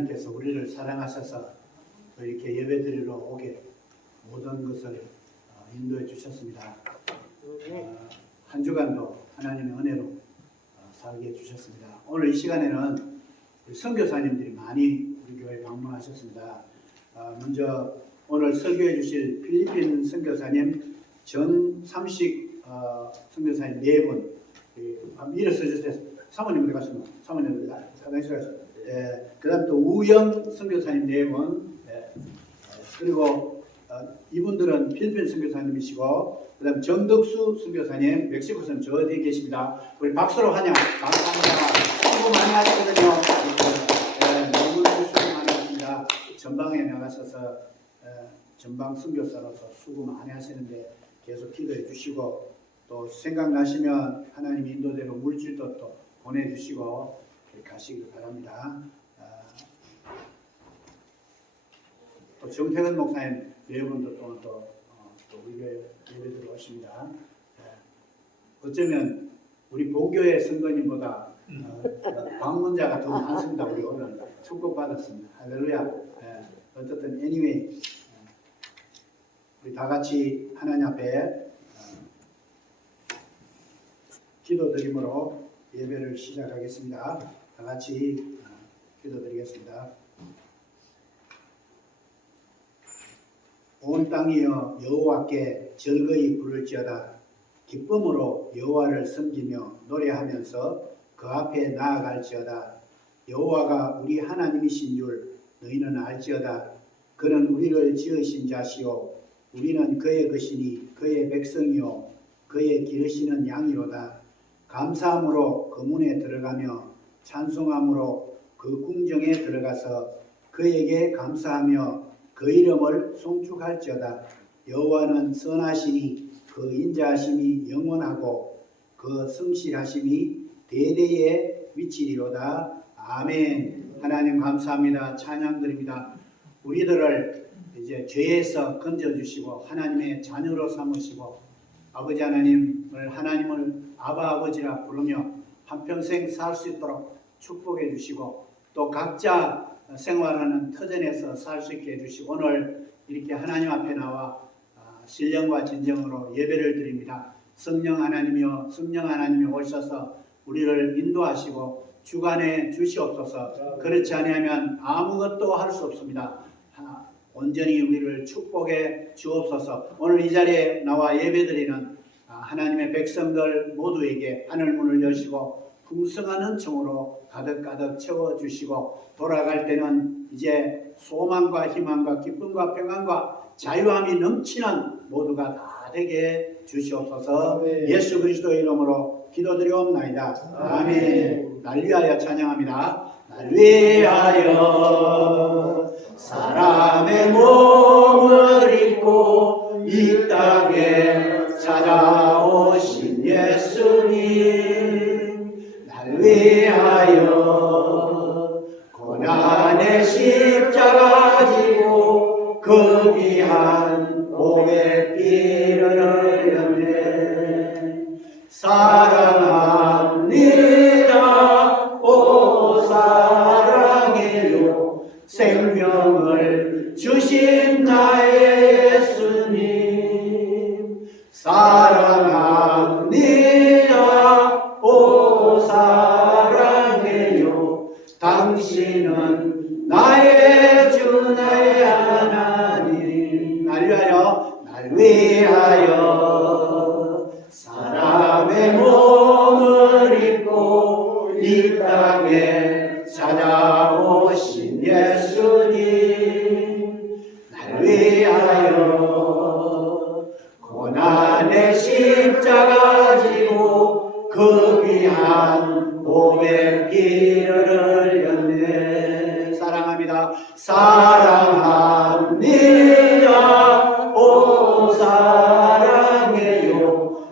하나님께서 우리를 사랑하셔서 또 이렇게 예배드리러 오게 모든 것을 인도해 주셨습니다. 한 주간도 하나님의 은혜로 살게 해주셨습니다. 오늘 이 시간에는 우리 선교사님들이 많이 우리 교회에 방문하셨습니다. 먼저 오늘 설교해 주실 필리핀 선교사님 전삼식 선교사님 4분 일어서 주세요. 사모님 어디 가시나? 사모님 화장실 가시나? 그 다음 또 우영 선교사님 4분 그리고 이분들은 필리핀 선교사님이시고 그 다음 정덕수 선교사님 멕시코 선 저 뒤에 계십니다. 우리 박수로 환영. 감사합니다. 수고 많이 하시거든요. 너무 수고 많이 하십니다. 전방에 나가셔서 전방 선교사로서 수고 많이 하시는데 계속 기도해 주시고 또 생각나시면 하나님 인도대로 물질도 또 보내주시고 가시길 바랍니다. 또 정태근 목사님 여러분도 또 우리 교회 예배드리러 오십니다. 어쩌면 우리 보교의 선거님보다 방문자가 더 많습니다. 우리 오늘 축복받았습니다. 할렐루야. 어쨌든 anyway 우리 다 같이 하나님 앞에 기도드림으로 예배를 시작하겠습니다. 다 같이 기도드리겠습니다. 온 땅이여 여호와께 즐거이 부를지어다. 기쁨으로 여호와를 섬기며 노래하면서 그 앞에 나아갈지어다. 여호와가 우리 하나님이신 줄 너희는 알지어다. 그는 우리를 지으신 자시요 우리는 그의 것이니 그의 백성이요 그의 기르시는 양이로다. 감사함으로 그 문에 들어가며 찬송함으로 그 궁정에 들어가서 그에게 감사하며 그 이름을 송축할지어다. 여호와는 선하시니 그 인자하심이 영원하고 그 성실하심이 대대에 미치리로다. 아멘. 하나님 감사합니다. 찬양드립니다. 우리들을 이제 죄에서 건져주시고 하나님의 자녀로 삼으시고 아버지 하나님을 아바 아버지라 부르며 한평생 살 수 있도록 축복해 주시고 또 각자 생활하는 터전에서 살 수 있게 해주시고 오늘 이렇게 하나님 앞에 나와 신령과 진정으로 예배를 드립니다. 성령 하나님이여 성령 하나님이 오셔서 우리를 인도하시고 주관해 주시옵소서. 그렇지 아니하면 아무것도 할 수 없습니다. 온전히 우리를 축복해 주옵소서. 오늘 이 자리에 나와 예배드리는 하나님의 백성들 모두에게 하늘문을 여시고 풍성한 은총으로 가득가득 채워주시고 돌아갈 때는 이제 소망과 희망과 기쁨과 평안과 자유함이 넘치는 모두가 다 되게 주시옵소서. 아멘. 예수 그리스도의 이름으로 기도드리옵나이다. 아멘. 날 위하여 찬양합니다. 날 위하여 사람의 몸을 입고 이 땅에 찾아오신 예수님 날 위하여 고난의 십자가 지고 그 귀한 몸에 피를 흘렸네. 사랑합니다. 오 사랑해요. 생명을 주신 나의 예수님 사랑합니다. 오 사랑해요. 당신은 나의 주 나의 하나님 날 위하여 사람의 몸을 입고 이 땅에 찾아오신 예수님 날 위하여 고난의 십자가 지고 그 귀한 몸에 피를 흘렸네. 사랑합니다. 사랑합니다. 오 사랑해요.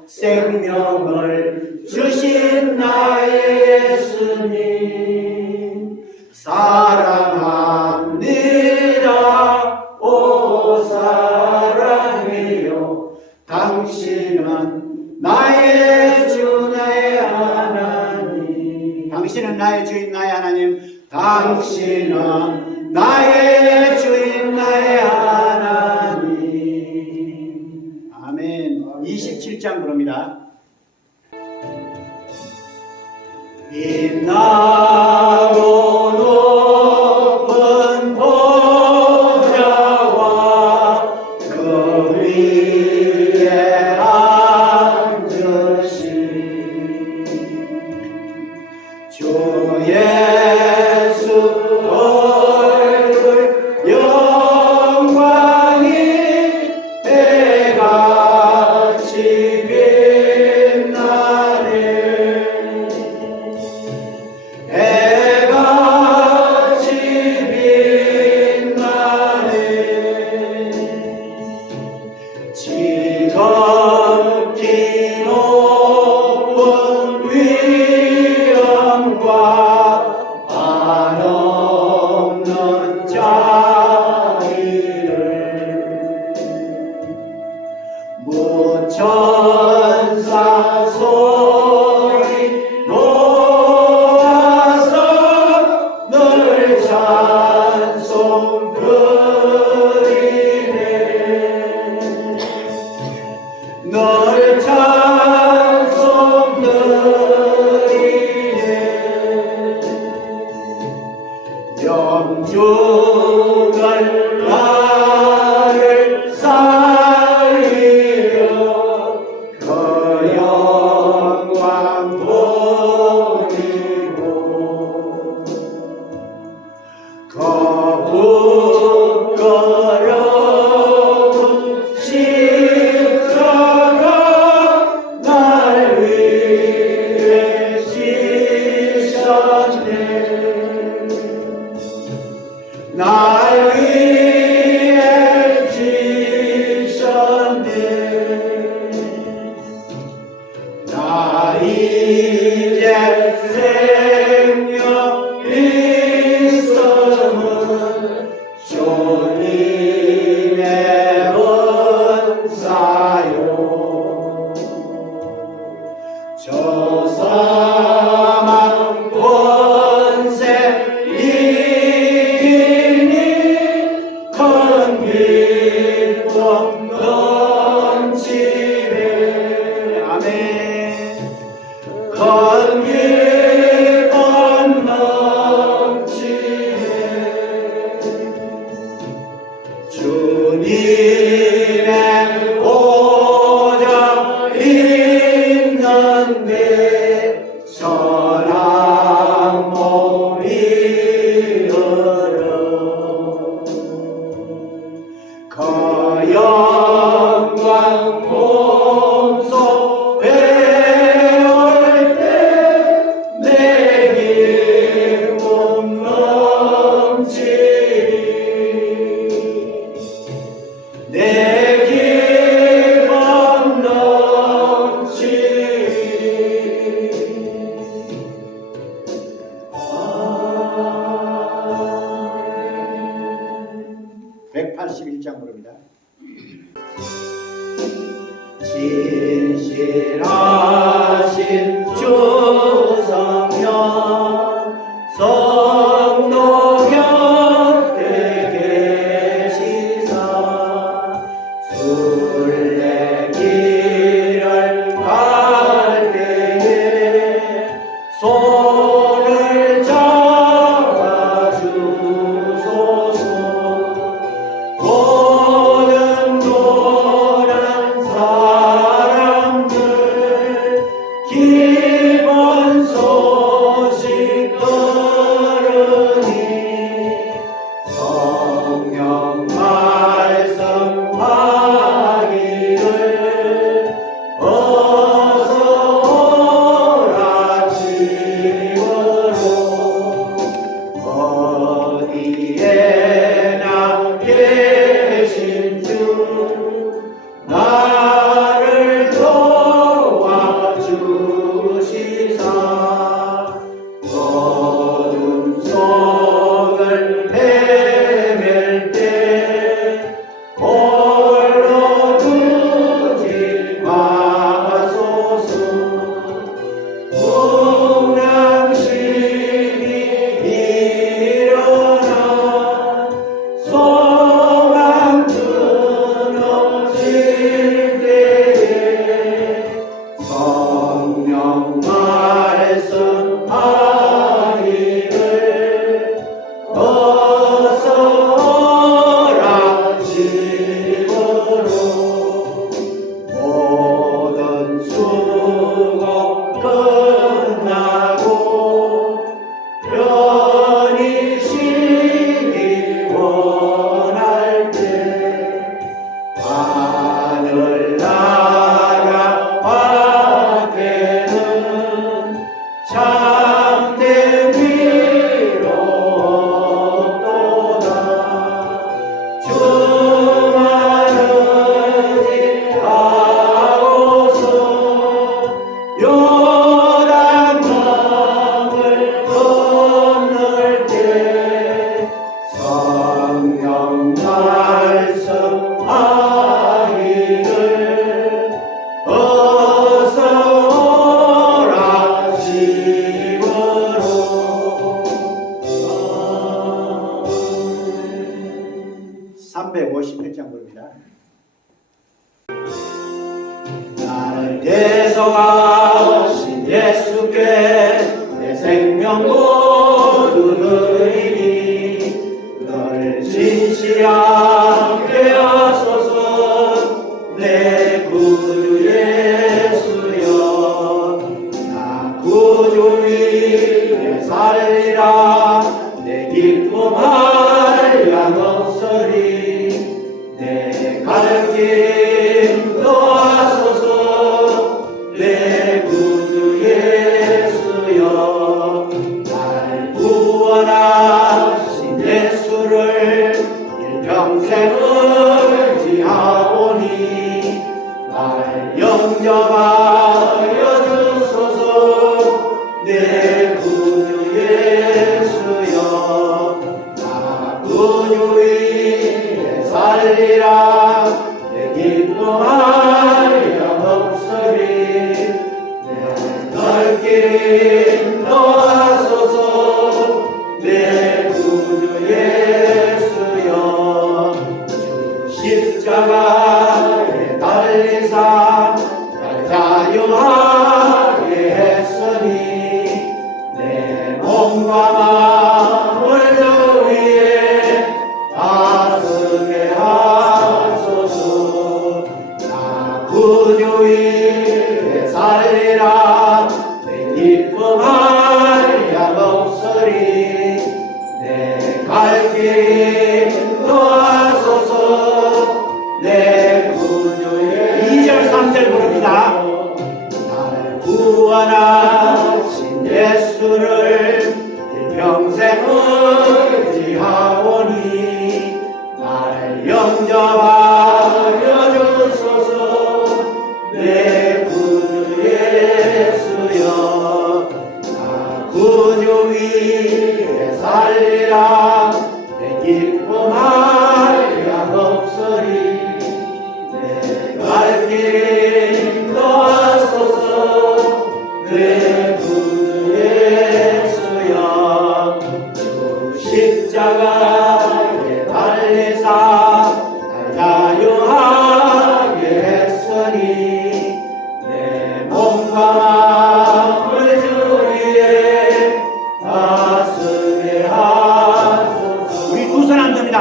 생명을 주신 나의 예수님 사랑합니다. 오 사랑해요. 당신은 나의 주 나의 하나님 당신은 나의 주인 나의 하나님 당신은 나의 주인 나의 하나님. 아멘. 27장 부릅니다. 빛나고 높은 보좌와 그 위에 앉으신 주 예수 얼굴 영광이 해같이 빛나네. 해같이 빛나네. 지극히 높은 위엄과 한없는 자비를 무천사 소리 모아서 늘 찬송 드리네. 늘 찬송 드리네. 영주는 나를 살리려 그 영광 보이고 거부거려운 십자가 날 위해 지셨네. 날 위해 지셨네. 나 이제 생명 있음은 주님의 은사요. 저 사망 권세 이기니 큰 기쁨 넘치네. 아멘. 큰 기쁨 넘치네. 주님의 보좌 있는데 선한 몸이 흐르 그 영광 몸소 배울 때 내 기쁨 넘치니. 내 기쁨 넘치니. 181장 부릅니다. 진실하신 주 성령 성도 곁에 계시사 순례길을 갈 때에 손을 잡아주소서. 모든 노란 사람들 기쁜 소식 들으니 성령 말씀하기를 어서 오라 집으로. 어디에나 계신 주 나를 도와주시사 어둠 속을 헤맬 때 홀로 두지 마소서. 풍랑심이 모든 수고 끝나고 편히 쉬기 원할 때 하늘나라 밖에는 참된 위로 없도다. 주만을 지하오서 요단 강을 건널 때 성령 말씀하기를 어서 오라 집으로. 351장 부릅니다. 나를 대속하신 예수께 내 생명 모두 드리니 너를 진실하게 하소서. 내 구주 예수여, 나 구주 위에 살리라. 내 기쁨할 양 없으리. 내 갈 길 인도하소서. 내 구주 예수여, 날 구원하신 예수를 일평생을 지하오니 날 영접하여 주소서. 내 구주 예수여, 나 구주 위에 살리라. 내 기쁨할 양 없으리. 내 갈 길 인도하소서. 내 구주 예수여, 주 십자가에 달리사 날 자유하게 했으니 내 몸과 마음을 주 위에 다스게 하소서. 나 구주 위에 살리라. 내 기쁨할 양 없으리. 내 갈 길 인도하소서. 내 구주의 2절 3절 부릅니다. 나를 구원하신 예수를 일평생을 지하오니 나를 영접하여 주소서. 내 구주 예수여, 나 구주 위에 살리라. 내 기쁨할 양 없으리. 내 갈 길 인도하소서. 내 구주 예수여, 주 십자가에 달리사 날 자유하게 했으니 내 몸과 마음을 주 위에 다스게 하소서. 우리 두 손 안 됩니다.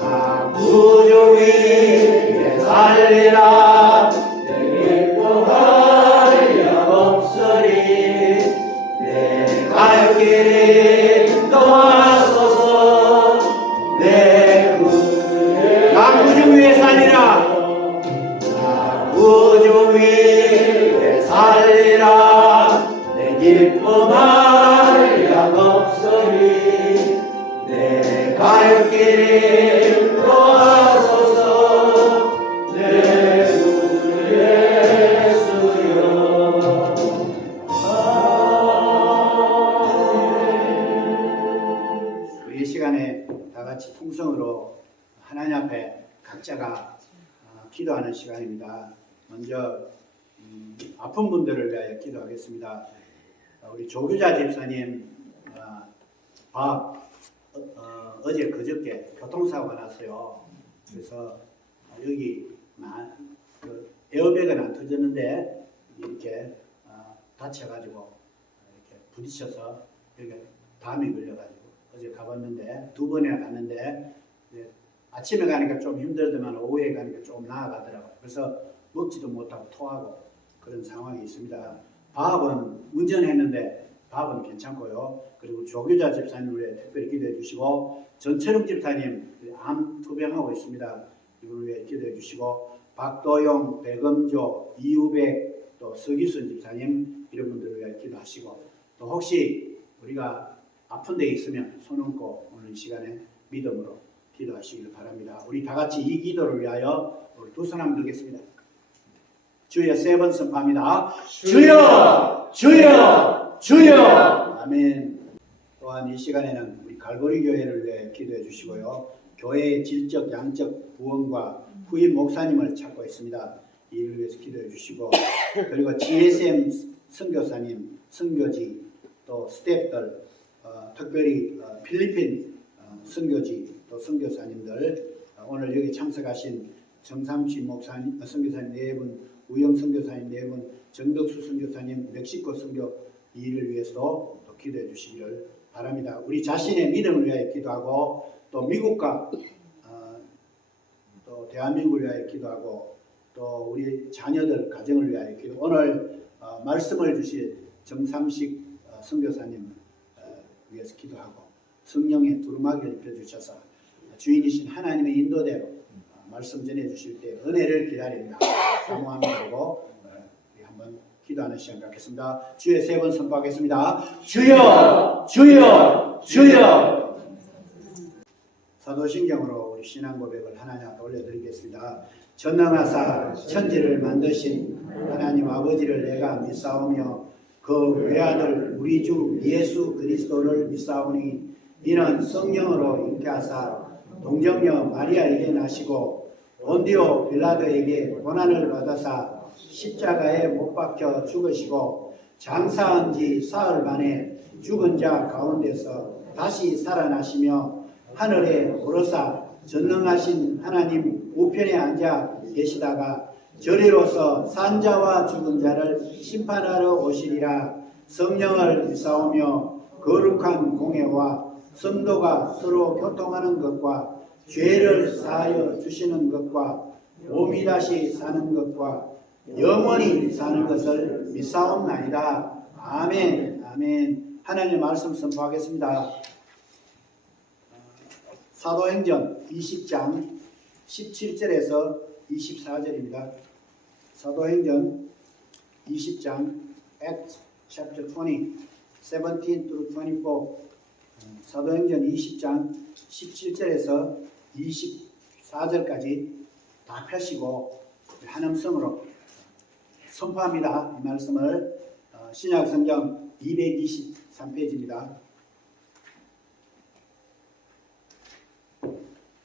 나 구주 위에 살리라. 내 기쁨할 양 없으리. 내 갈 길 인도하소서. 내 구주, 나 구주 위에 살리라. 나 구주 위에 살리라. 내 기쁨할 양 없으리. 내 갈 길 인도하소서. 내 구주 예수여. 이 시간에 다 같이 통성으로 하나님 앞에 각자가 기도하는 시간입니다. 먼저 아픈 분들을 위하여 기도하겠습니다. 우리 조규자 집사님 어제 그저께 교통사고가 났어요. 그래서 여기 에어백은 안 터졌는데 이렇게 다쳐가지고 이렇게 부딪혀서 여기 담이 걸려가지고 어제 가봤는데 2번이나 갔는데 아침에 가니까 좀 힘들더만 오후에 가니까 좀 나아가더라고요. 그래서 먹지도 못하고 토하고 그런 상황이 있습니다. 밥은 운전했는데 밥은 괜찮고요. 그리고 조규자 집사님 위해 특별히 기도해 주시고, 전철웅 집사님 암 투병하고 있습니다. 이분을 위해 기도해 주시고, 박도용, 백음조, 이우백, 또 서기순 집사님 이런 분들을 위해 기도하시고, 또 혹시 우리가 아픈 데 있으면 손 얹고 오늘 시간에 믿음으로 기도하시길 바랍니다. 우리 다 같이 이 기도를 위하여 우리 두 손 한번 들겠습니다. 주여, 세 번 선포합니다. 주여, 주여, 주여. 아멘. 또한 이 시간에는 우리 갈보리 교회를 위해 기도해 주시고요. 교회의 질적, 양적 부흥과 후임 목사님을 찾고 있습니다. 이를 위해서 기도해 주시고, 그리고 GSM 선교사님, 선교지, 또 스태프들, 특별히 필리핀 선교지, 또 선교사님들, 오늘 여기 참석하신 정삼치 목사님, 선교사님 4분, 우영 선교사님 4분, 정덕수 선교사님, 멕시코 선교 일을 위해서도 또 기도해 주시기를 바랍니다. 우리 자신의 믿음을 위하여 기도하고, 또 미국과 또 대한민국을 위하여 기도하고, 또 우리 자녀들 가정을 위하여 기도. 오늘 말씀을 주실 정삼식 선교사님 위해서 기도하고, 성령의 두루마기를 입혀주셔서 주인이신 하나님의 인도대로 말씀 전해주실 때 은혜를 기다립니다. 사모함이고 우리 한번 기도하는 시간 갖겠습니다. 주여, 세 번 선포하겠습니다. 주여, 주여, 주여. 사도신경으로 우리 신앙 고백을 하나님 앞에 올려드리겠습니다. 전능하사 천지를 만드신 하나님 아버지를 내가 믿사오며 그 외아들 우리 주 예수 그리스도를 믿사오니, 이는 성령으로 잉태하사 동정녀 마리아에게 나시고 본디오 빌라도에게 고난을 받아사 십자가에 못 박혀 죽으시고 장사한 지 사흘 만에 죽은 자 가운데서 다시 살아나시며 하늘에 오르사 전능하신 하나님 우편에 앉아 계시다가 저리로서 산자와 죽은 자를 심판하러 오시리라. 성령을 믿사오며 거룩한 공예와 성도가 서로 교통하는 것과 죄를 사하여 주시는 것과 몸이 다시 사는 것과 영원히 사는 것을 믿사옵나이다. 아멘. 아멘. 하나님의 말씀 선포하겠습니다. 사도행전 20장 17절에서 24절입니다. 사도행전 20장 Acts chapter 20, 17 through 24. 사도행전 20장 17절에서 24절까지 다 펴시고 한 음성으로 선포합니다. 이 말씀을 신약성경 223페이지입니다.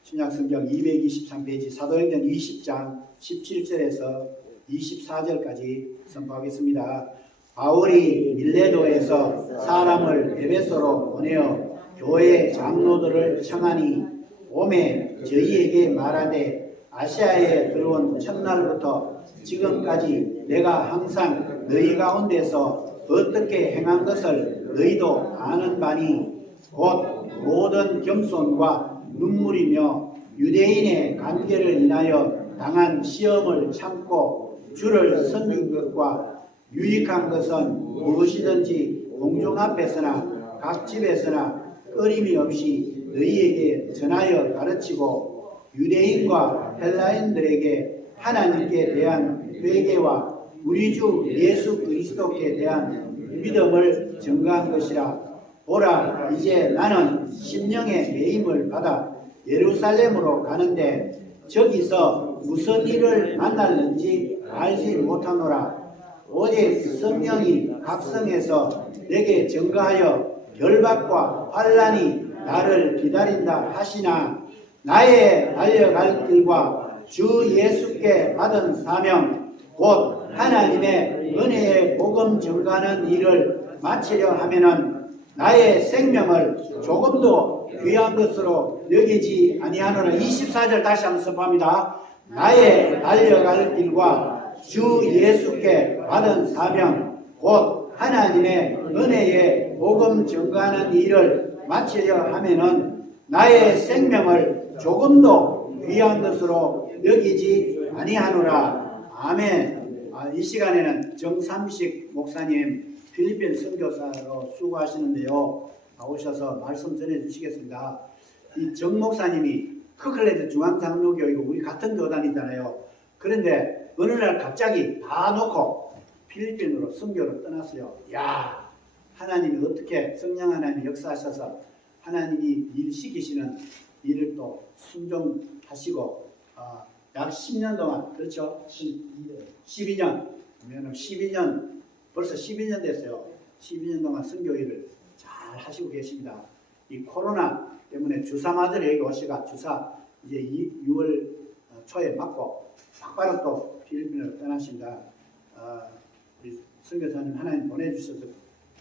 신약성경 223페이지 사도행전 20장 17절에서 24절까지 선포하겠습니다. 바울이 밀레도에서 사람을 에베소로 보내어 교회 장로들을 청하니 오매 저희에게 말하되, 아시아에 들어온 첫날부터 지금까지 내가 항상 너희 가운데서 어떻게 행한 것을 너희도 아는 바니, 곧 모든 겸손과 눈물이며 유대인의 관계를 인하여 당한 시험을 참고 주를 섬긴 것과 유익한 것은 무엇이든지 공중 앞에서나 각 집에서나 끊임이 없이 너희에게 전하여 가르치고, 유대인과 헬라인들에게 하나님께 대한 회개와 우리 주 예수 그리스도께 대한 믿음을 증거한 것이라. 보라, 이제 나는 심령의 매임을 받아 예루살렘으로 가는데 저기서 무슨 일을 만날는지 알지 못하노라. 오직 성령이 각성해서 내게 증거하여 결박과 환난이 나를 기다린다 하시나, 나의 달려갈 길과 주 예수께 받은 사명 곧 하나님의 은혜의 복음 증거하는 일을 마치려 하면은 나의 생명을 조금도 귀한 것으로 여기지 아니하노라. 24절 다시 한번 선포합니다. 나의 달려갈 길과 주 예수께 받은 사명 곧 하나님의 은혜의 복음 증거하는 일을 마치려 하면은 나의 생명을 조금도 귀한 것으로 여기지 아니하노라. 아멘. 이 시간에는 정삼식 목사님 필리핀 선교사로 수고하시는데요. 오셔서 말씀 전해주시겠습니다. 이 정 목사님이 크클레드 중앙장로교이고 우리 같은 교단이잖아요. 그런데 어느 날 갑자기 다 놓고 필리핀으로 선교를 떠났어요. 야, 하나님이 어떻게 성령 하나님이 역사하셔서 하나님이 일 시키시는 일을 또 순종하시고 약 10년 동안, 그렇죠? 12년, 12년, 벌써 12년 됐어요. 12년 동안 선교 일을 잘 하시고 계십니다. 이 코로나 때문에 주사 맞으러 여기 오시가 주사 이제 6월 초에 맞고 바로 또 필리핀으로 떠나십니다. 우리 선교사님 하나님 보내주셔서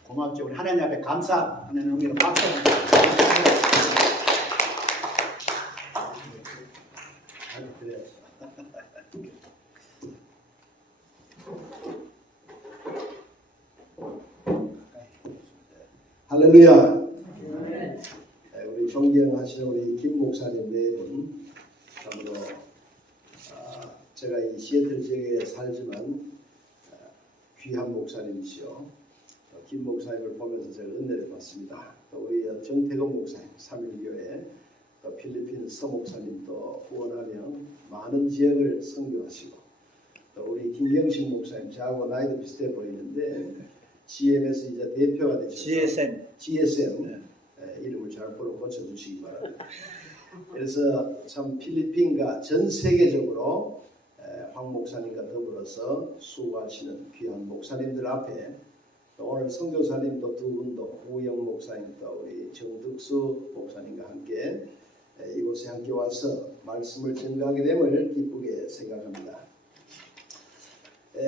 고맙죠. 우리 하나님 앞에 감사하는 의미로 박수 드려야죠. 할렐루야. 우리 존경하시는 우리 김 목사님 네 분, 참으로 제가 이 시애틀 지역에 살지만 귀한 목사님이시요. 김 목사님을 보면서 제가 은혜를 받습니다. 또 우리 정태근 목사님, 삼일교회, 또 필리핀 서 목사님도 후원하며 많은 지역을 선교하시고, 또 우리 김경식 목사님, 저하고 나이도 비슷해 보이는데 GM에서 이제 대표가 되셨죠. GSM. 네. 이름을 잘 고쳐주시기 바랍니다. 그래서 참 필리핀과 전 세계적으로 황 목사님과 더불어서 수고하시는 귀한 목사님들 앞에 또 오늘 선교사님도 두 분도 우영 목사님도 우리 정득수 목사님과 함께 이곳에 함께 와서 말씀을 전가하게 됨을 기쁘게 생각합니다.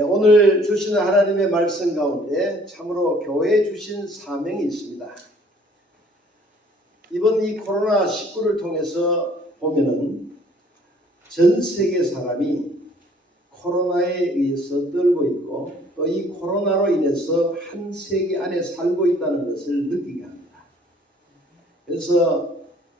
오늘 주시는 하나님의 말씀 가운데 참으로 교회에 주신 사명이 있습니다. 이번 이 코로나19를 통해서 보면은 전 세계 사람이 코로나에 의해서 떨고 있고 또 이 코로나로 인해서 한 세계 안에 살고 있다는 것을 느끼게 합니다. 그래서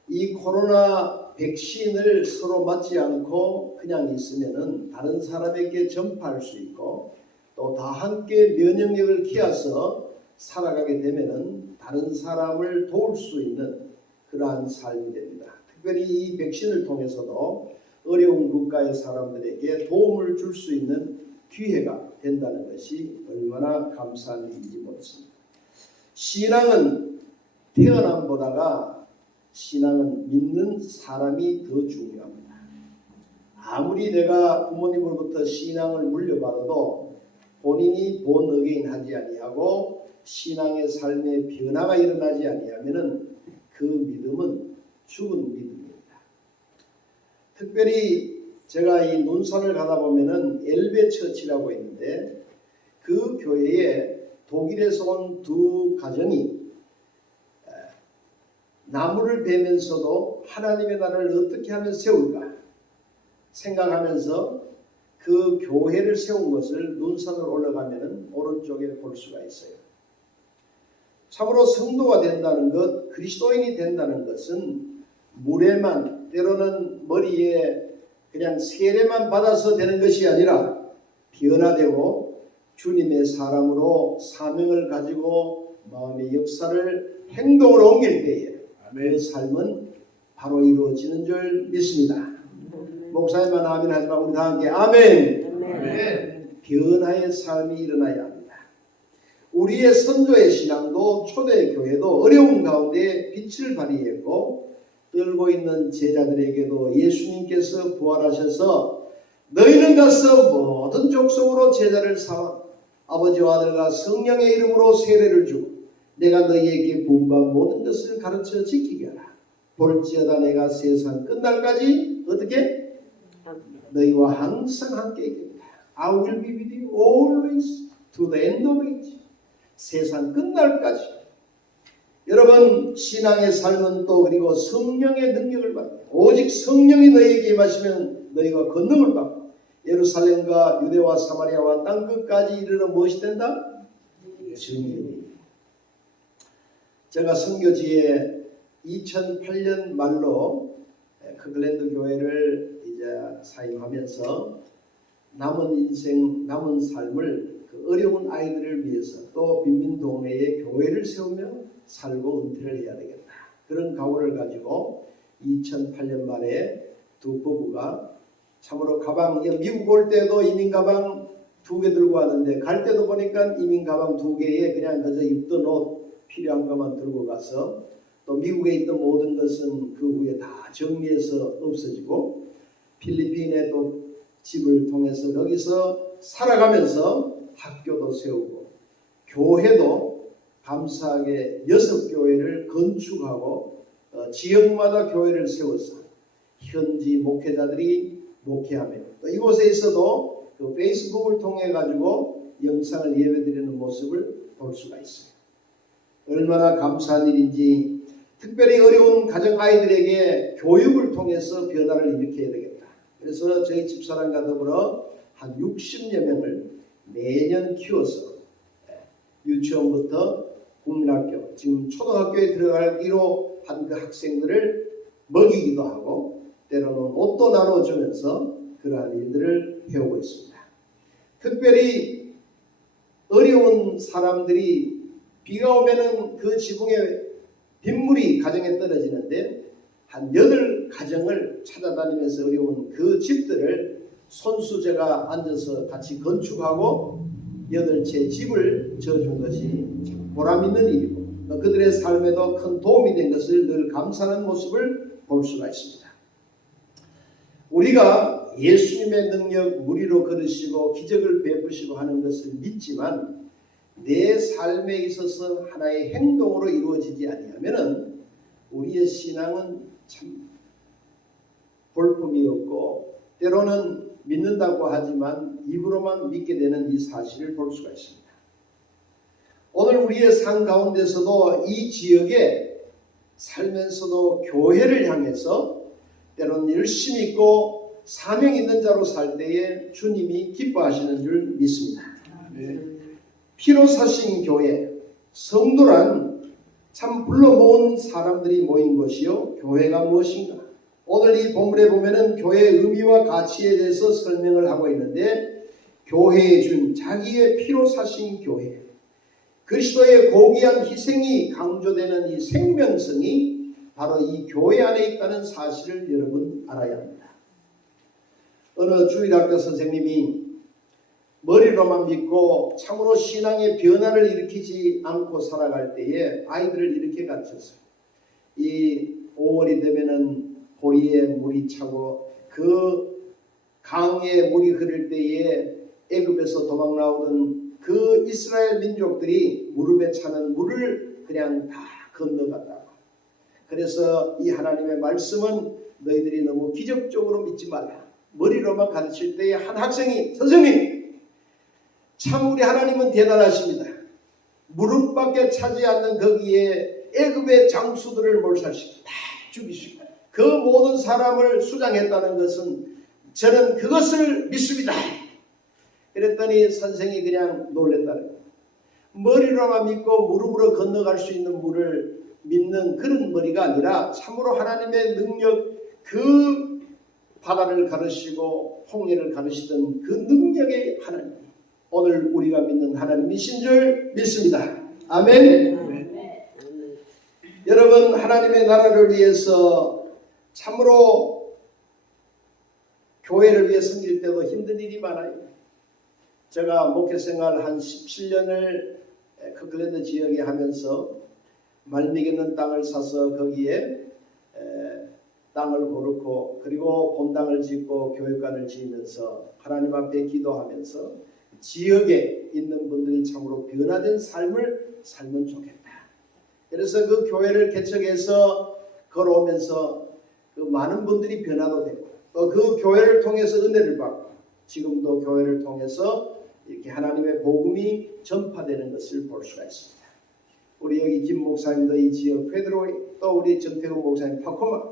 이 코로나 백신을 서로 맞지 않고 그냥 있으면은 다른 사람에게 전파할 수 있고 또 다 함께 면역력을 키워서 살아가게 되면은 다른 사람을 도울 수 있는 그러한 삶이 됩니다. 특별히 이 백신을 통해서도 어려운 국가의 사람들에게 도움을 줄 수 있는 기회가 된다는 것이 얼마나 감사한 일인지 모르겠습니다. 신앙은 태어남보다가 신앙은 믿는 사람이 더 중요합니다. 아무리 내가 부모님으로부터 신앙을 물려받아도 본인이 본 어게인 하지 아니하고 신앙의 삶에 변화가 일어나지 아니하면은 그 믿음은 죽은 믿음입니다. 특별히 제가 이 논산을 가다 보면은 엘베 처치라고 있는데 그 교회에 독일에서 온 두 가정이 나무를 베면서도 하나님의 나라를 어떻게 하면 세울까 생각하면서 그 교회를 세운 것을 논산으로 올라가면은 오른쪽에 볼 수가 있어요. 참으로 성도가 된다는 것, 그리스도인이 된다는 것은 물에만 때로는 머리에 그냥 세례만 받아서 되는 것이 아니라 변화되고 주님의 사람으로 사명을 가지고 마음의 역사를 행동으로 옮길 때에 그 삶은 바로 이루어지는 줄 믿습니다. 목사님만 아멘 하지만 우리 다 함께 아멘. 아멘. 변화의 삶이 일어나야 합니다. 우리의 선조의 신앙도 초대교회도 어려운 가운데 빛을 발휘했고 떨고 있는 제자들에게도 예수님께서 부활하셔서 너희는 가서 모든 족속으로 제자를 삼아 아버지와 아들과 성령의 이름으로 세례를 주고 내가 너희에게 분부한 모든 것을 가르쳐 지키게 하라. 볼지어다 내가 세상 끝날까지 어떻게? 너희와 항상 함께 있겠다. I will be with you always to the end of age. 세상 끝날까지. 여러분 신앙의 삶은 또 그리고 성령의 능력을 받고 오직 성령이 너희에게 임하시면 너희가 권능을 받고 예루살렘과 유대와 사마리아와 땅끝까지 이르러 무엇이 된다? 증인이. 제가 선교지에 2008년 말로 커클랜드 교회를 이제 사임하면서 남은 인생, 남은 삶을 그 어려운 아이들을 위해서 또 빈민 동네에 교회를 세우며 살고 은퇴를 해야 되겠다. 그런 각오를 가지고 2008년 말에 두 부부가 참으로 가방, 미국 올 때도 이민 가방 2개 들고 왔는데 갈 때도 보니까 이민 가방 2개에 그냥 그저 입던 옷 필요한 것만 들고 가서 또 미국에 있던 모든 것은 그 후에 다 정리해서 없어지고 필리핀에 또 집을 통해서 거기서 살아가면서 학교도 세우고 교회도 감사하게 6교회를 건축하고 지역마다 교회를 세워서 현지 목회자들이 목회하며 또 이곳에 있어도 그 페이스북을 통해 가지고 영상을 예배드리는 모습을 볼 수가 있어요. 얼마나 감사한 일인지 특별히 어려운 가정 아이들에게 교육을 통해서 변화를 일으켜야 되겠다. 그래서 저희 집사람과 더불어 한 60여 명을 매년 키워서 유치원부터 국민학교, 지금 초등학교에 들어가기로 한 그 학생들을 먹이기도 하고 때로는 옷도 나눠주면서 그러한 일들을 해오고 있습니다. 특별히 어려운 사람들이 비가 오면은 그 지붕에 빗물이 가정에 떨어지는데 한 8가정을 찾아다니면서 어려운 그 집들을 손수 제가 앉아서 같이 건축하고 8채 집을 지어준 것이 보람 있는 일이고 그들의 삶에도 큰 도움이 된 것을 늘 감사하는 모습을 볼 수가 있습니다. 우리가 예수님의 능력 무리로 걸으시고 기적을 베푸시고 하는 것을 믿지만 내 삶에 있어서 하나의 행동으로 이루어지지 아니하면은 우리의 신앙은 참 볼품이 없고 때로는 믿는다고 하지만 입으로만 믿게 되는 이 사실을 볼 수가 있습니다. 오늘 우리의 삶 가운데서도 이 지역에 살면서도 교회를 향해서 때로는 열심히 있고 사명 있는 자로 살 때에 주님이 기뻐하시는 줄 믿습니다. 피로 사신 교회, 성도란 참 불러 모은 사람들이 모인 것이요. 교회가 무엇인가? 오늘 이 본문에 보면은 교회의 의미와 가치에 대해서 설명을 하고 있는데 교회에 준 자기의 피로 사신 교회, 그리스도의 고귀한 희생이 강조되는 이 생명성이 바로 이 교회 안에 있다는 사실을 여러분 알아야 합니다. 어느 주일학교 선생님이 머리로만 믿고 참으로 신앙의 변화를 일으키지 않고 살아갈 때에 아이들을 이렇게 가르쳤어요. 이 5월이 되면은 보리에 물이 차고 그 강에 물이 흐를 때에 애굽에서 도망 나오던 그 이스라엘 민족들이 무릎에 차는 물을 그냥 다 건너갔다고. 그래서 이 하나님의 말씀은 너희들이 너무 기적적으로 믿지 말라. 머리로만 가르칠 때에 한 학생이 선생님 참 우리 하나님은 대단하십니다. 무릎밖에 차지 않는 거기에 애굽의 장수들을 몰살시키고 다 죽이시고 그 모든 사람을 수장했다는 것은 저는 그것을 믿습니다. 그랬더니 선생이 그냥 놀랬다는 거예요. 머리로만 믿고 무릎으로 건너갈 수 있는 물을 믿는 그런 머리가 아니라 참으로 하나님의 능력, 그 바다를 가르시고 홍해를 가르시던 그 능력의 하나님, 오늘 우리가 믿는 하나님이신 줄 믿습니다. 아멘. 여러분, 하나님의 나라를 위해서 참으로 교회를 위해 섬길 때도 힘든 일이 많아요. 제가 목회생활 한 17년을 커클랜드 지역에 하면서 말미겠는 땅을 사서 거기에 땅을 고르고 그리고 본당을 짓고 교육관을 지으면서 하나님 앞에 기도하면서 지역에 있는 분들이 참으로 변화된 삶을 살면 좋겠다. 그래서 그 교회를 개척해서 걸어오면서 그 많은 분들이 변화도 되고 또 그 교회를 통해서 은혜를 받고 지금도 교회를 통해서 이렇게 하나님의 복음이 전파되는 것을 볼 수가 있습니다. 우리 여기 김 목사님도 이 지역 페드로, 또 우리 정태훈 목사님 파코마,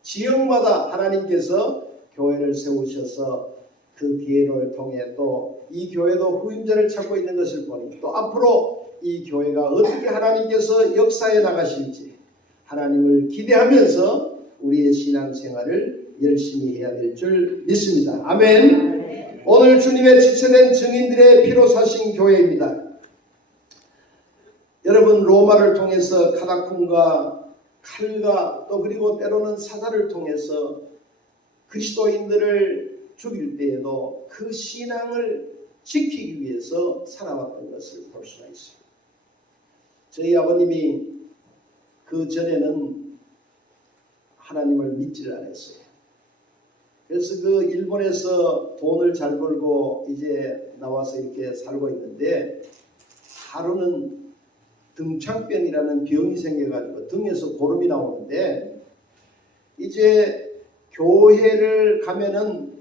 지역마다 하나님께서 교회를 세우셔서 그 기회를 통해 또 이 교회도 후임자를 찾고 있는 것을 보니 또 앞으로 이 교회가 어떻게 하나님께서 역사해 나가실지 하나님을 기대하면서 우리의 신앙생활을 열심히 해야 될 줄 믿습니다. 아멘. 오늘 주님의 지체된 증인들의 피로 사신 교회입니다. 여러분, 로마를 통해서 카다쿰과 칼과 또 그리고 때로는 사자를 통해서 그리스도인들을 죽일 때에도 그 신앙을 지키기 위해서 살아왔던 것을 볼 수가 있습니다. 저희 아버님이 그 전에는 하나님을 믿지를 않았어요. 그래서 그 일본에서 돈을 잘 벌고 이제 나와서 이렇게 살고 있는데 하루는 등창병이라는 병이 생겨가지고 등에서 고름이 나오는데 이제 교회를 가면은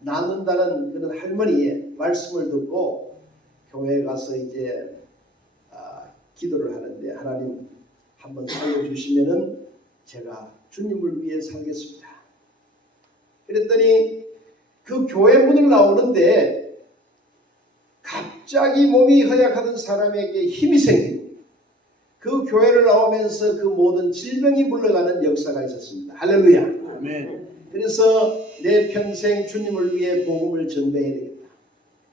낫는다는 그런 할머니의 말씀을 듣고 교회에 가서 이제 기도를 하는데 하나님 한번 살려주시면은 제가 주님을 위해 살겠습니다. 그랬더니 그 교회 문을 나오는데 갑자기 몸이 허약하던 사람에게 힘이 생기고 그 교회를 나오면서 그 모든 질병이 물러가는 역사가 있었습니다. 할렐루야. 아멘. 그래서 내 평생 주님을 위해 복음을 전배해야 되겠다.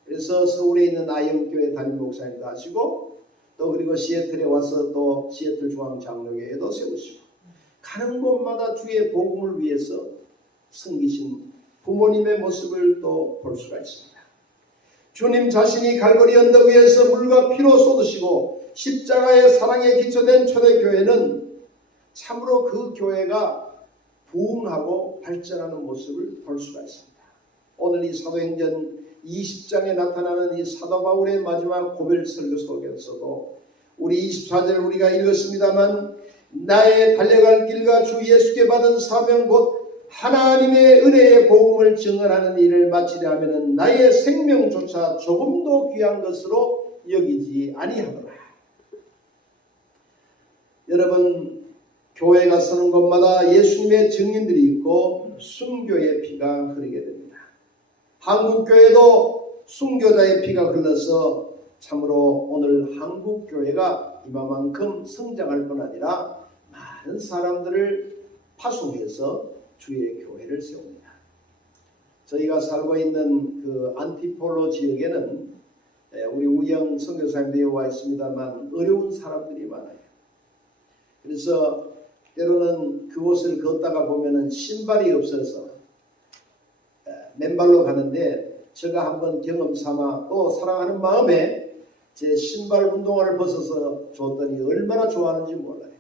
그래서 서울에 있는 아영교회 담임 목사님도 하시고 또 그리고 시애틀에 와서 또 시애틀 중앙장로교회도 세우시고 가는 곳마다 주의 복음을 위해서 섬기신 부모님의 모습을 또 볼 수가 있습니다. 주님 자신이 갈보리 언덕 위에서 물과 피로 쏟으시고 십자가의 사랑에 기초된 초대교회는 참으로 그 교회가 부흥하고 발전하는 모습을 볼 수가 있습니다. 오늘 이 사도행전 20장에 나타나는 이 사도 바울의 마지막 고별 설교 속에서도 우리 24절 우리가 읽었습니다만 나의 달려갈 길과 주 예수께 받은 사명 곧 하나님의 은혜의 복음을 증언하는 일을 마치려 하면은 나의 생명조차 조금도 귀한 것으로 여기지 아니하노라. 여러분, 교회가 서는 곳마다 예수님의 증인들이 있고 순교의 피가 흐르게 됩니다. 한국교회도 순교자의 피가 흘러서 참으로 오늘 한국교회가 이만큼 성장할 뿐 아니라 많은 사람들을 파송해서 주의 교회를 세웁니다. 저희가 살고 있는 그 안티폴로 지역에는 우리 우영 선교사님도 와 있습니다만 어려운 사람들이 많아요. 그래서 때로는 그곳을 걷다가 보면은 신발이 없어서 맨발로 가는데 제가 한번 경험 삼아 또 사랑하는 마음에 제 신발 운동화를 벗어서 줬더니 얼마나 좋아하는지 몰라요.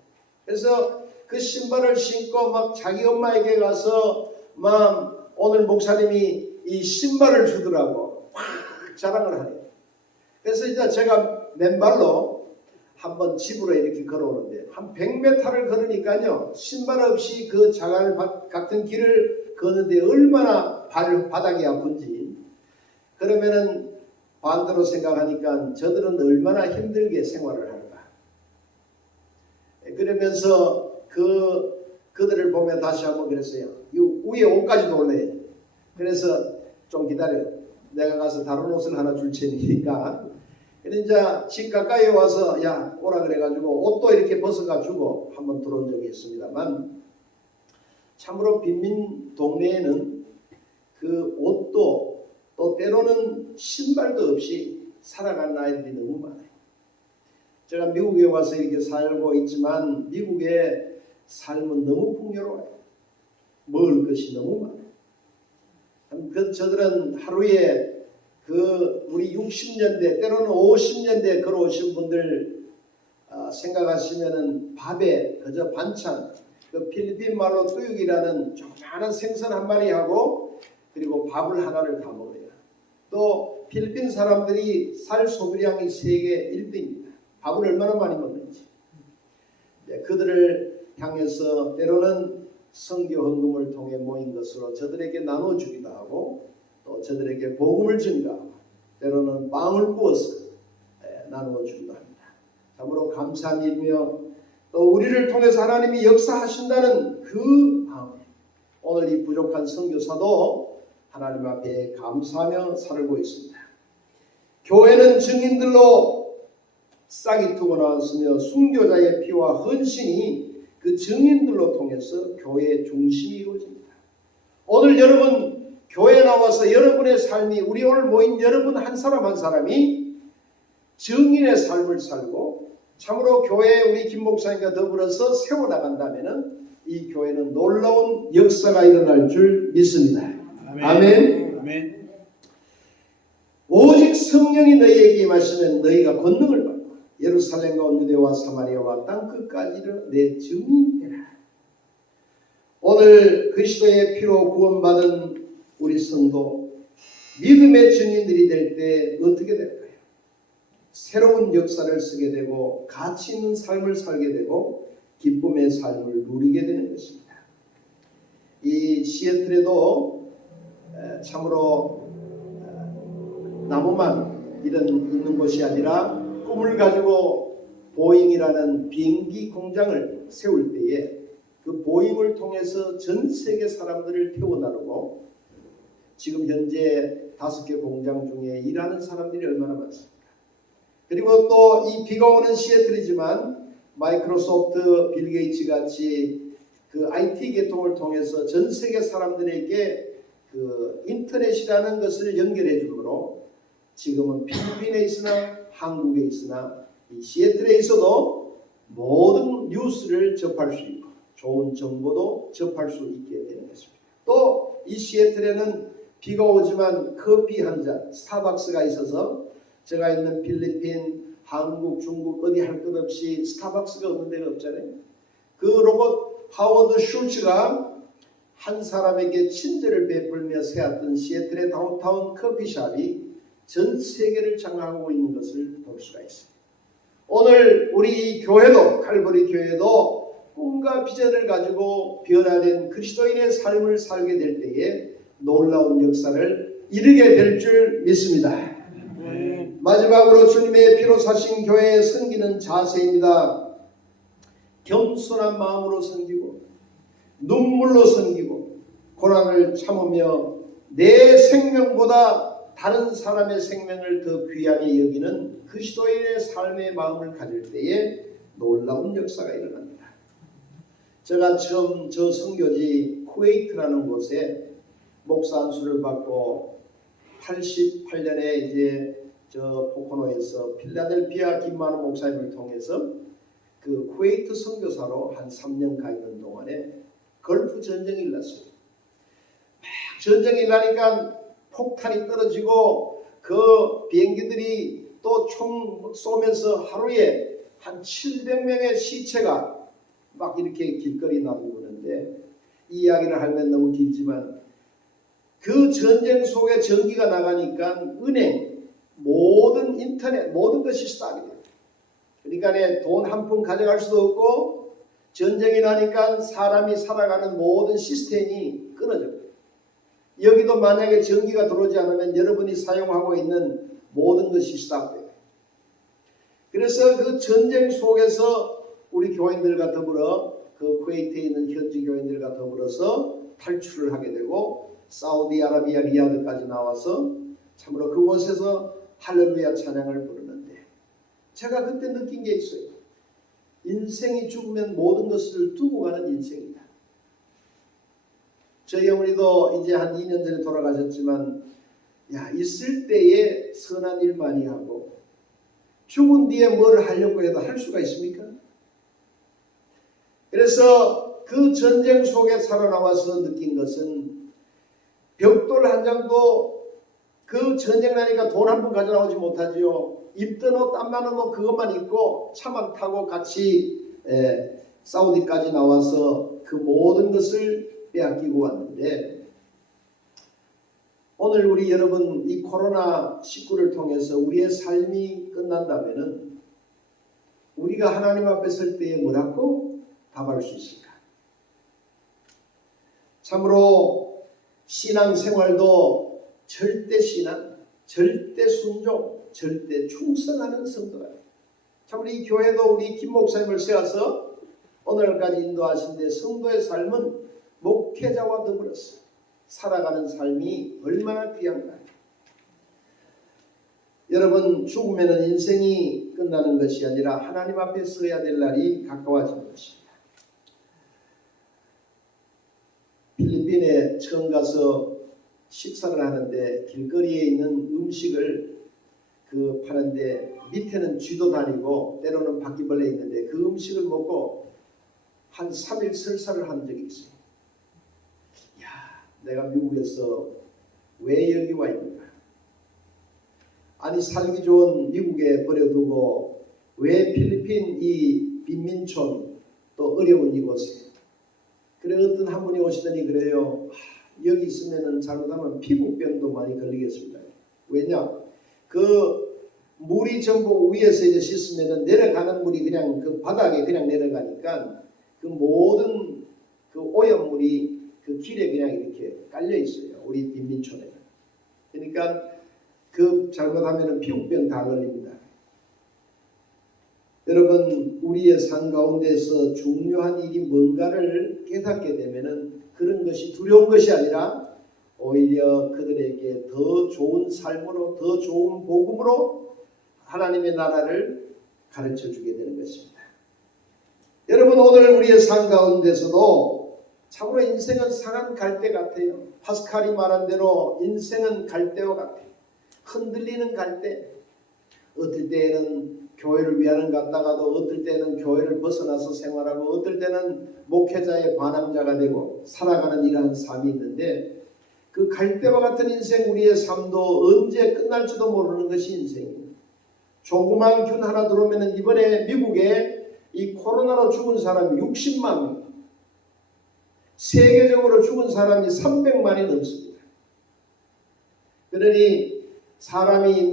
그래서 그 신발을 신고 막 자기 엄마에게 가서 막 오늘 목사님이 이 신발을 주더라고 확 자랑을 하네요. 그래서 이제 제가 맨발로 한번 집으로 이렇게 걸어오는데 한 100m를 걸으니까요 신발 없이 그 자갈 같은 길을 걷는데 얼마나 바닥이 아픈지. 그러면은 반대로 생각하니까 저들은 얼마나 힘들게 생활을 할까. 그러면서 그들을 보며 다시 한번 그랬어요. 위에 옷까지도 올래. 그래서 좀 기다려. 내가 가서 다른 옷을 하나 줄 테니까. 그래서 집 가까이에 와서 야 오라 그래가지고 옷도 이렇게 벗어가지고 한번 들어온 적이 있습니다만 참으로 빈민 동네에는 그 옷도 또 때로는 신발도 없이 살아가는 아이들이 너무 많아요. 제가 미국에 와서 이렇게 살고 있지만 미국의 삶은 너무 풍요로워요. 먹을 것이 너무 많아요. 저들은 하루에 우리 60년대 때로는 50년대 걸어오신 분들 생각하시면은 밥에 그저 반찬 그 필리핀 말로 뚜육이라는 조그마한 생선 한 마리 하고 그리고 밥을 하나를 다 먹어요. 또 필리핀 사람들이 살 소비량이 세계 1등입니다. 밥을 얼마나 많이 먹는지. 그들을 향해서 때로는 선교 헌금을 통해 모인 것으로 저들에게 나눠주기도 하고 또 저들에게 복음을 전가하고 때로는 빵을 구워서 나누어주기도 합니다. 참으로 감사한 일이며 또 우리를 통해서 하나님이 역사하신다는 그 마음에 오늘 이 부족한 선교사도 하나님 앞에 감사하며 살고 있습니다. 교회는 증인들로 싹이 트고 나왔으며 순교자의 피와 헌신이 그 증인들로 통해서 교회의 중심이 이루어집니다. 오늘 여러분 교회에 나와서 여러분의 삶이 우리 오늘 모인 여러분 한 사람 한 사람이 증인의 삶을 살고 참으로 교회에 우리 김 목사님과 더불어서 세워나간다면 이 교회는 놀라운 역사가 일어날 줄 믿습니다. 아멘. 아멘. 오직 성령이 너희에게 임하시면 너희가 권능을 받고 예루살렘과 온 유대와 사마리아와 땅끝까지 이르러 내 증인이 되라. 오늘 그리스도의 피로 구원받은 우리 성도 믿음의 증인들이 될 때 어떻게 될까요? 새로운 역사를 쓰게 되고 가치 있는 삶을 살게 되고 기쁨의 삶을 누리게 되는 것입니다. 이 시애틀에도 참으로 나무만 있는 곳이 아니라 꿈을 가지고 보잉이라는 비행기 공장을 세울 때에 그 보잉을 통해서 전 세계 사람들을 태워나르고 지금 현재 5개 공장 중에 일하는 사람들이 얼마나 많습니까? 그리고 또 이 비가 오는 시애틀이지만 마이크로소프트, 빌 게이츠 같이 그 IT 계통을 통해서 전 세계 사람들에게 그 인터넷이라는 것을 연결해 주므로 지금은 필리핀에 있으나 한국에 있으나 이 시애틀에 있어도 모든 뉴스를 접할 수 있고 좋은 정보도 접할 수 있게 되는 것입니다. 또 이 시애틀에는 비가 오지만 커피 한 잔, 스타벅스가 있어서 제가 있는 필리핀, 한국, 중국 어디 할 것 없이 스타벅스가 없는 데가 없잖아요. 그 로봇 하워드 슐츠가 한 사람에게 친절을 베풀며 세웠던 시애틀의 다운타운 커피숍이 전 세계를 장악하고 있는 것을 볼 수가 있어요. 오늘 우리 이 교회도 칼버리 교회도 꿈과 비전을 가지고 변화된 그리스도인의 삶을 살게 될 때에 놀라운 역사를 이루게 될 줄 믿습니다. 마지막으로 주님의 피로 사신 교회의 섬기는 자세입니다. 겸손한 마음으로 섬기고 눈물로 섬기고 고난을 참으며 내 생명보다 다른 사람의 생명을 더 귀하게 여기는 그리스도인의 삶의 마음을 가질 때에 놀라운 역사가 일어납니다. 제가 처음 저 선교지 쿠웨이트라는 곳에 목사 안수를 받고 88년에 이제 저 포코노에서 필라델피아 김만호 목사님을 통해서 그 쿠웨이트 선교사로 한 3년 가 있는 동안에 걸프 전쟁이 일어났어요. 막 전쟁이 일어나니까 폭탄이 떨어지고 그 비행기들이 또 총 쏘면서 하루에 한 700명의 시체가 막 이렇게 길거리 놔두는데 이 이야기를 하면 너무 길지만 그 전쟁 속에 전기가 나가니까 은행, 모든 인터넷, 모든 것이 스탑이 돼요. 그러니까 돈 한 푼 가져갈 수도 없고 전쟁이 나니까 사람이 살아가는 모든 시스템이 끊어져요. 여기도 만약에 전기가 들어오지 않으면 여러분이 사용하고 있는 모든 것이 스탑돼요. 그래서 그 전쟁 속에서 우리 교인들과 더불어 그 쿠웨이트에 있는 현지 교인들과 더불어서 탈출을 하게 되고 사우디아라비아 리야드까지 나와서 참으로 그곳에서 할렐루야 찬양을 부르는데 제가 그때 느낀 게 있어요. 인생이 죽으면 모든 것을 두고 가는 인생이다. 저희 어머니도 이제 한 2년 전에 돌아가셨지만 있을 때에 선한 일 많이 하고 죽은 뒤에 뭘 하려고 해도 할 수가 있습니까? 그래서 그 전쟁 속에 살아나와서 느낀 것은 벽돌 한 장도 그 전쟁 나니까 돈 한 푼 가져나오지 못하지요. 입던 옷, 땀 나는 옷 그것만 입고 차만 타고 같이 사우디까지 나와서 그 모든 것을 빼앗기고 왔는데 오늘 우리 여러분 이 코로나19를 통해서 우리의 삶이 끝난다면은 우리가 하나님 앞에 설 때에 뭐라고 답할 수 있을까? 참으로 신앙생활도 절대 신앙, 절대 순종, 절대 충성하는 성도가 참으로 이 교회도 우리 김 목사님을 세워서 오늘까지 인도하신 데 성도의 삶은 목회자와 더불어서 살아가는 삶이 얼마나 귀한가. 여러분 죽으면 인생이 끝나는 것이 아니라 하나님 앞에 서야 될 날이 가까워지는 것입니다. 필리핀에 처음 가서 식사를 하는데 길거리에 있는 음식을 파는데 밑에는 쥐도 다니고 때로는 바퀴벌레 있는데 그 음식을 먹고 한 3일 설사를 한 적이 있어요. 야, 내가 미국에서 왜 여기 와 있는가? 아니 살기 좋은 미국에 버려두고 왜 필리핀 이 빈민촌 또 어려운 이곳에 그래 어떤 한 분이 오시더니 그래요. 여기 있으면은 잘못하면 피부병도 많이 걸리겠습니다. 왜냐? 물이 전부 위에서 이제 씻으면은 내려가는 물이 그냥 그 바닥에 그냥 내려가니까 그 모든 그 오염물이 그 길에 그냥 이렇게 깔려 있어요. 우리 빈민촌에는. 그러니까 잘못하면은 피부병 다 걸립니다. 여러분 우리의 삶 가운데서 중요한 일이 뭔가를 깨닫게 되면은 그런 것이 두려운 것이 아니라 오히려 그들에게 더 좋은 삶으로 더 좋은 복음으로 하나님의 나라를 가르쳐 주게 되는 것입니다. 여러분 오늘 우리의 삶 가운데서도 참으로 인생은 상한 갈대 같아요. 파스칼이 말한 대로 인생은 갈대와 같아요. 흔들리는 갈대. 어떨 때에는 교회를 위하는 것 같다가도 어떨 때는 교회를 벗어나서 생활하고 어떨 때는 목회자의 반항자가 되고 살아가는 이러한 삶이 있는데 그 갈대와 같은 인생 우리의 삶도 언제 끝날지도 모르는 것이 인생입니다. 조그만 균 하나 들어오면 이번에 미국에 이 코로나로 죽은 사람이 60만 명, 세계적으로 죽은 사람이 300만이 넘습니다. 그러니 사람이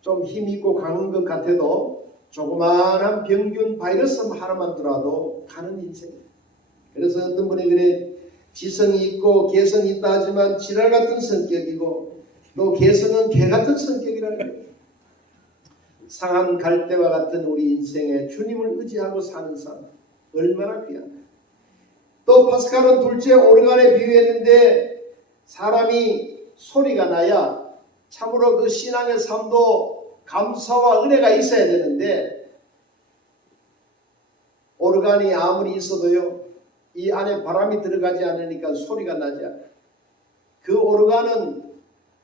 좀 힘있고 강한 것 같아도 조그마한 병균 바이러스 하나만 들어도 가는 인생입니다. 그래서 어떤 분이 그래 지성이 있고 개성이 있다 하지만 지랄 같은 성격이고 또 개성은 개 같은 성격이라는 거예요. 상한 갈대와 같은 우리 인생에 주님을 의지하고 사는 삶 얼마나 귀한가. 또 파스칼은 둘째 오르간에 비유했는데 사람이 소리가 나야 참으로 그 신앙의 삶도 감사와 은혜가 있어야 되는데 오르간이 아무리 있어도요 이 안에 바람이 들어가지 않으니까 소리가 나지 않아요. 그 오르간은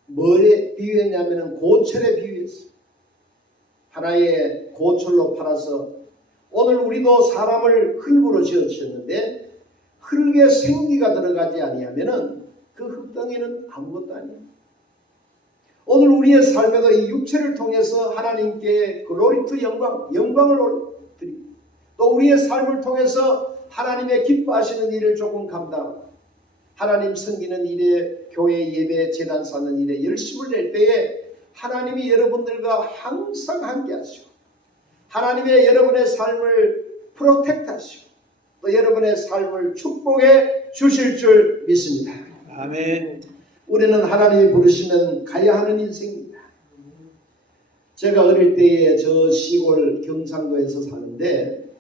뭐에 비유했냐면 고철에 비유했어요. 하나의 고철로 팔아서 오늘 우리도 사람을 흙으로 지어주셨는데 흙에 생기가 들어가지 아니하면은 그 흙덩이는 아무것도 아니에요. 오늘 우리의 삶에도 이 육체를 통해서 하나님께 글로리 투 영광을 드리고 또 우리의 삶을 통해서 하나님의 기뻐하시는 일을 조금 감당하고 하나님 섬기는 일에 교회 예배 재단 사는 일에 열심을 낼 때에 하나님이 여러분들과 항상 함께 하시고 하나님의 여러분의 삶을 프로텍트 하시고 또 여러분의 삶을 축복해 주실 줄 믿습니다. 아멘. 우리는 하나님이 부르시면 가야 하는 인생입니다. 제가 어릴 때에 저 시골 경상도에서 사는데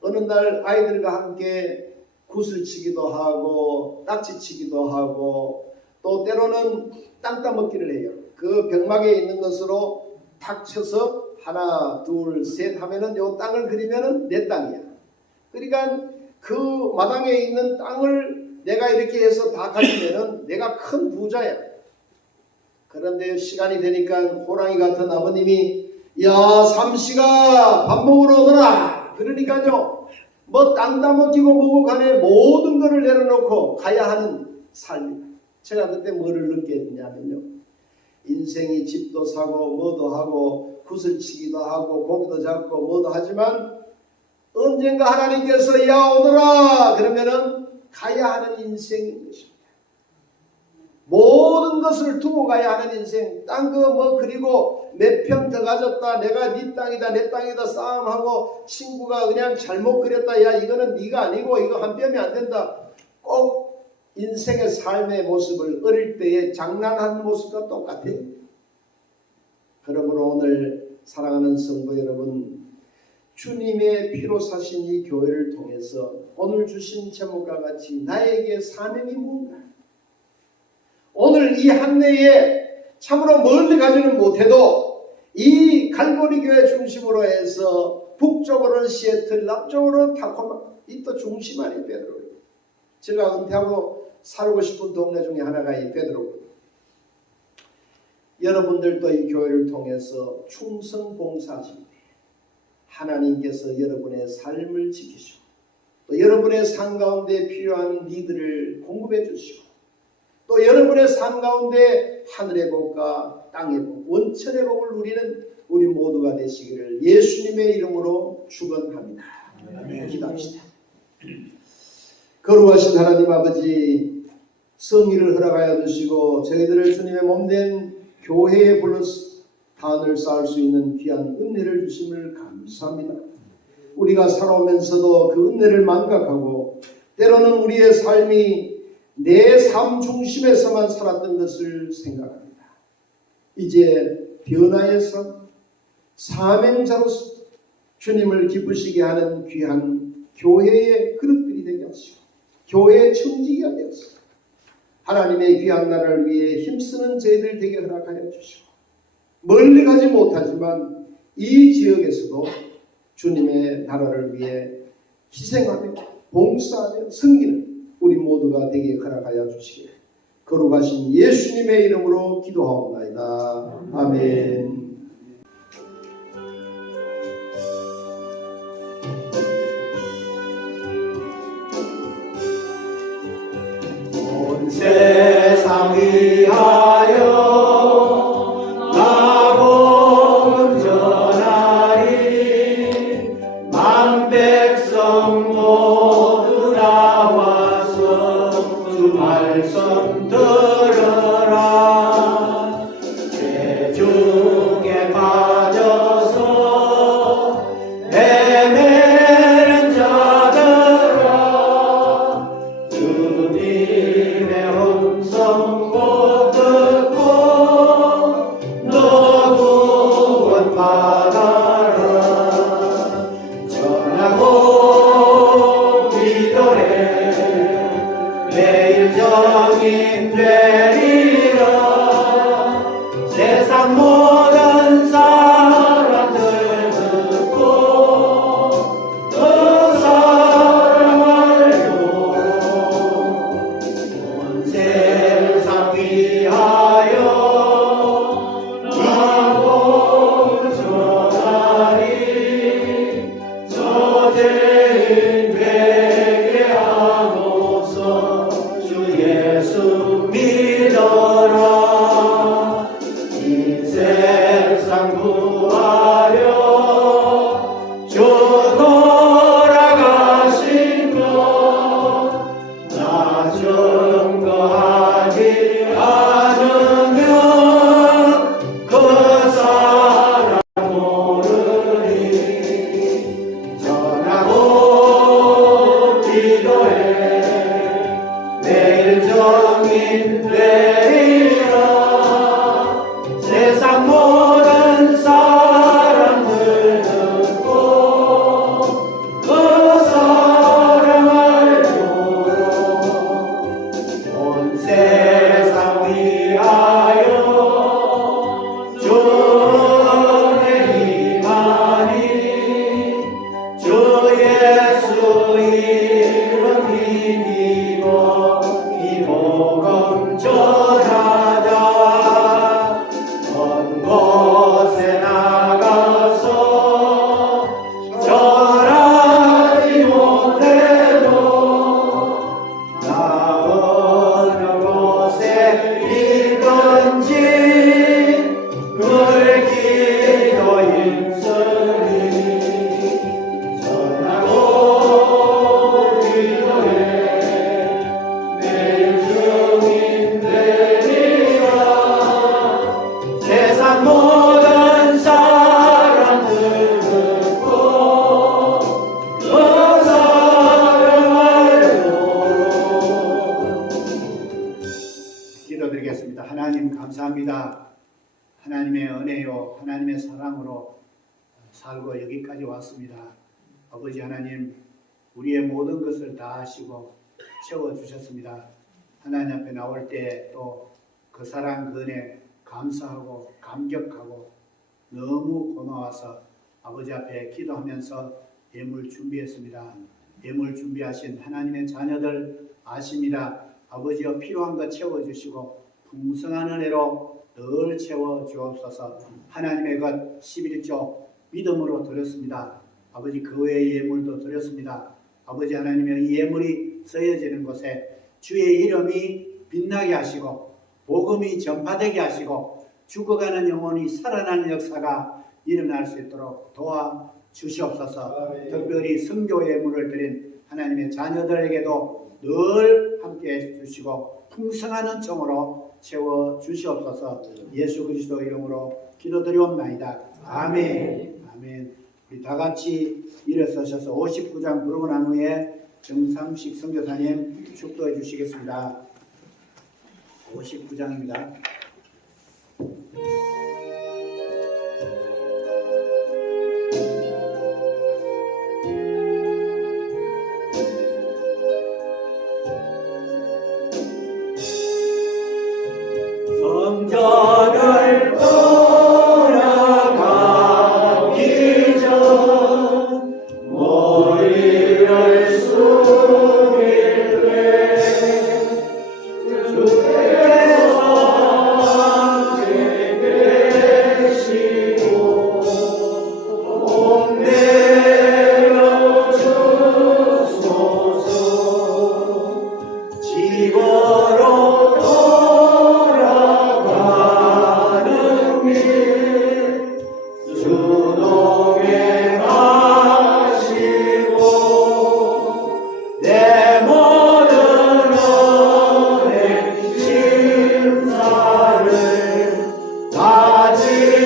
어느 날 아이들과 함께 구슬치기도 하고 딱지치기도 하고 또 때로는 땅 따먹기를 해요. 그 벽막에 있는 것으로 탁 쳐서 하나 둘 셋 하면은 요 땅을 그리면은 내 땅이야. 그러니까 그 마당에 있는 땅을 내가 이렇게 해서 다 가지면은 내가 큰 부자야. 그런데 시간이 되니까 호랑이 같은 아버님이 야 삼시가 밥 먹으러 오너라. 그러니까요 땅 따먹기고 뭐고 간에 모든 것을 내려놓고 가야 하는 삶이다. 제가 그때 뭐를 느꼈냐면요 인생이 집도 사고 뭐도 하고 구슬치기도 하고 고기도 잡고 뭐도 하지만 언젠가 하나님께서 야 오너라 그러면은 가야 하는 인생인 것입니다. 모든 것을 두고 가야 하는 인생. 땅 그리고 몇 평 더 가졌다. 내가 네 땅이다 내 땅이다 싸움하고 친구가 그냥 잘못 그렸다. 야 이거는 네가 아니고 이거 한 뼘이 안 된다. 꼭 인생의 삶의 모습을 어릴 때의 장난하는 모습과 똑같아요. 그러므로 오늘 사랑하는 성도 여러분 주님의 피로 사신 이 교회를 통해서 오늘 주신 제목과 같이 나에게 사명이 뭔가 오늘 이 한 해에 참으로 멀리 가지는 못해도 이 갈보리 교회 중심으로 해서 북쪽으로는 시애틀 남쪽으로는 타코마 이 또 중심 아닌 베드로 제가 은퇴하고 살고 싶은 동네 중에 하나가 이 베드로군. 여러분들도 이 교회를 통해서 충성 봉사하십니다. 하나님께서 여러분의 삶을 지키시고 또 여러분의 삶 가운데 필요한 니들을 공급해 주시고 또 여러분의 삶 가운데 하늘의 복과 땅의 복, 원천의 복을 누리는 우리 모두가 되시기를 예수님의 이름으로 축원합니다. 기도합시다. 거룩하신 하나님 아버지, 성의를 허락하여 주시고 저희들을 주님의 몸된 교회에 불러서 단을 쌓을 수 있는 귀한 은혜를 주심을 감사합니다. 우리가 살아오면서도 그 은혜를 망각하고 때로는 우리의 삶이 내 삶 중심에서만 살았던 것을 생각합니다. 이제 변화의 삶, 사명자로서 주님을 기쁘시게 하는 귀한 교회의 그릇들이 되게 하시고 교회의 청지기가 되었습니다. 하나님의 귀한 나라를 위해 힘쓰는 저희들 되게 허락하여 주시고 멀리 가지 못하지만 이 지역에서도 주님의 나라를 위해 희생하며 봉사하며 섬기는 우리 모두가 되게 허락하여 주시기를 거룩하신 예수님의 이름으로 기도하옵나이다. 아멘. 온 세상 위하여 나 복음 전하리 만 백성 모두 나와서 주 말씀 들으라. 죄 중에 빠져서 헤매는 자들아 주님의 음성 못 듣고 너 구원 받아라. 전하고 기도해 매일 정인 되리라. 세상 모든 사람들 듣고 그 사랑을 온 세상 위하여 나고 전하리. 저죄인 되게 하고서 주 예수 믿어라. 이 세상 구하려 주 돌아가신 것 나 증거하지 않으면 그 사람 모르니. 전하고 기도해 매일 정인 되리라. 세상 모든 사람들 듣고 그 사랑을 요로 온 세상 위하여 주의 임하니. 주 예수 이름 힘입어 이 복음 전하자. 먼 곳에 나가서 전하지 못해도 나 어느 곳에 있든지 늘 기도 힘쓰니. 전하고 기도해 매일 증인 되리라. 세상 모든 사람들 듣고 그 사랑을 요로. 기도드리겠습니다. 하나님 감사합니다. 하나님의 은혜요 하나님의 사랑으로 살고 여기까지 왔습니다. 아버지 하나님, 우리의 모든 것을 다 하시고 채워주셨습니다. 하나님 앞에 나올 때 또 그 사랑 그 은혜 감사하고 감격하고 너무 고마워서 아버지 앞에 기도하면서 예물 준비했습니다. 예물 준비하신 하나님의 자녀들 아십니다. 아버지여 필요한 것 채워주시고 풍성한 은혜로 늘 채워주옵소서. 하나님의 것 11조 믿음으로 드렸습니다. 아버지 그 외의 예물도 드렸습니다. 아버지 하나님의 이 예물이 쓰여지는 곳에 주의 이름이 빛나게 하시고 복음이 전파되게 하시고 죽어가는 영혼이 살아나는 역사가 일어날 수 있도록 도와주시옵소서. 특별히 선교 예물을 드린 하나님의 자녀들에게도 늘 함께해 주시고 풍성한 은총으로 채워주시옵소서. 예수 그리스도 이름으로 기도드리옵나이다. 아멘. 아멘. 우리 다 같이 일어서셔서 59장 부르고 난 후에 정삼식 선교사님 축도해 주시겠습니다. 59장입니다. 성전을 떠나가기 전 머리를 숙일 때 주께서 함께 계시고 복 내려 주소서. 집으로 돌아가는 길 주동에 가시고 내 모든 은혜 심사를 다 지켜주소서.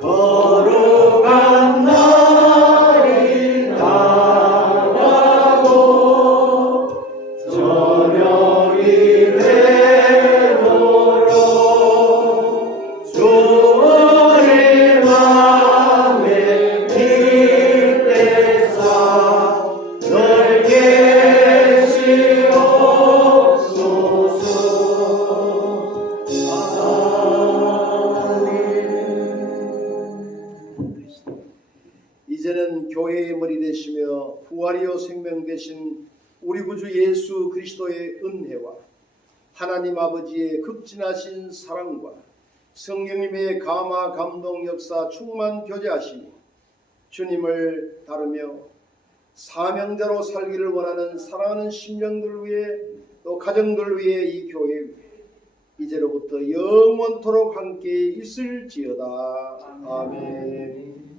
거룩한 날이 다가고 저녁이 되도록 주의 맘에 빛내사 늘 계시옵소서. 이제는 교회의 머리 되시며 부활이요 생명 되신 우리 구주 예수 그리스도의 은혜와 하나님 아버지의 극진하신 사랑과 성령님의 감화 감동 역사 충만 교제하심이 주님을 따르며 사명자로 살기를 원하는 사랑하는 심령들 위해 또 가정들 위해 이 교회 위해 이제로부터 영원토록 함께 있을지어다. 아멘.